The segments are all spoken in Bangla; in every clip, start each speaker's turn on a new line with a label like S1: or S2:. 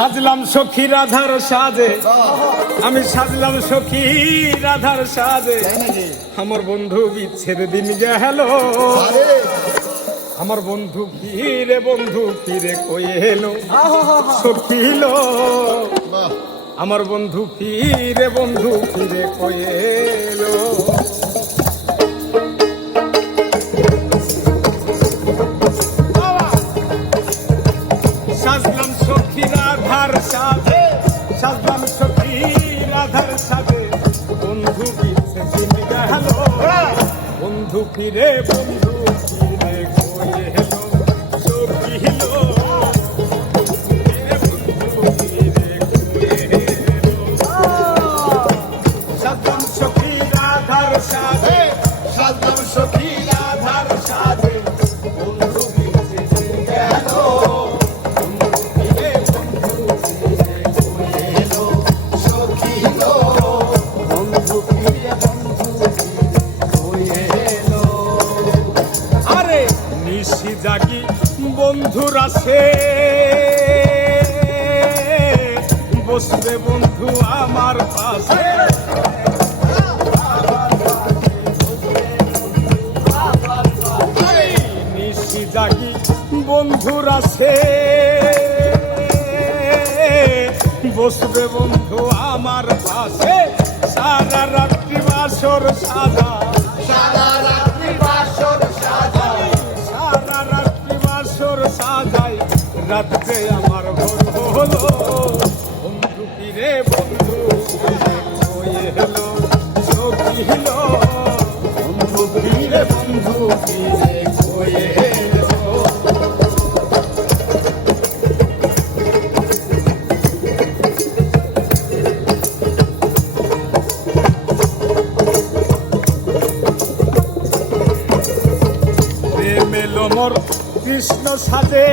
S1: সাজলাম সখী রাধার সাজে। আমি সাজলাম সখী রাধার সাজে। আমার বন্ধু বিচ্ছেদ দিন গেল। আমার বন্ধু ফিরে বন্ধু ফিরে কয়ে এলো? সখিল আমার বন্ধু ফিরে বন্ধু ফিরে কয়ে এলো? বন্ধু ফিরে বন্ধু। নিশি জাগি, বন্ধুর আছে বসবে বন্ধু আমার পাশে। নিশি জাগি বসবে বন্ধু আমার পাশে। সারা রাত্রি বাসর সাজা
S2: সারা
S1: আমার ভোর হলো। বন্ধু ফিরে বন্ধু? হলো সখী হলো। বন্ধু বন্ধু? মোর কৃষ্ণ সাজে।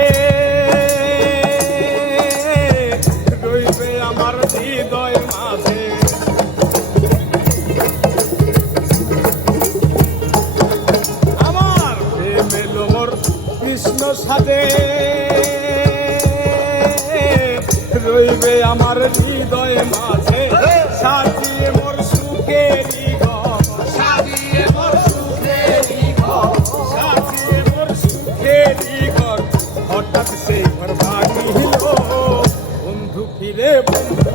S1: সাজে রইবে আমার হৃদয় মাঝে। সাজিয়ে মোর ঘর হঠাৎ সেই ঘর ভাঙিল। বন্ধু ফিরে বন্ধু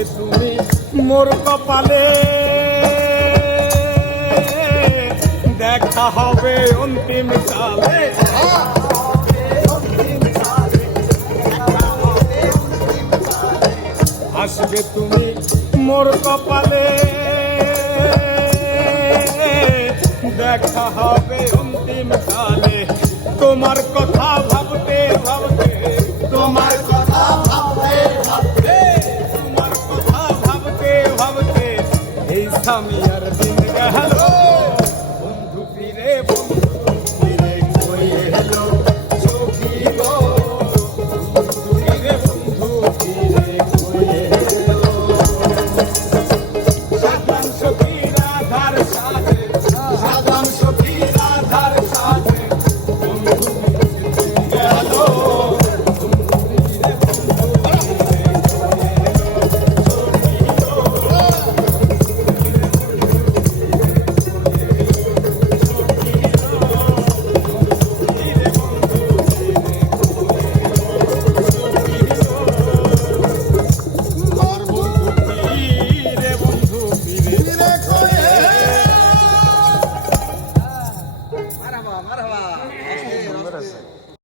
S1: আসবে তুমি মোর কপালে। দেখা হবে অন্তিম কালে আসবে তুমি মোর কপালে। দেখা হবে অন্তিম কালে তোমার কথা হ্যালো। বন্ধু ফিরে বন্ধু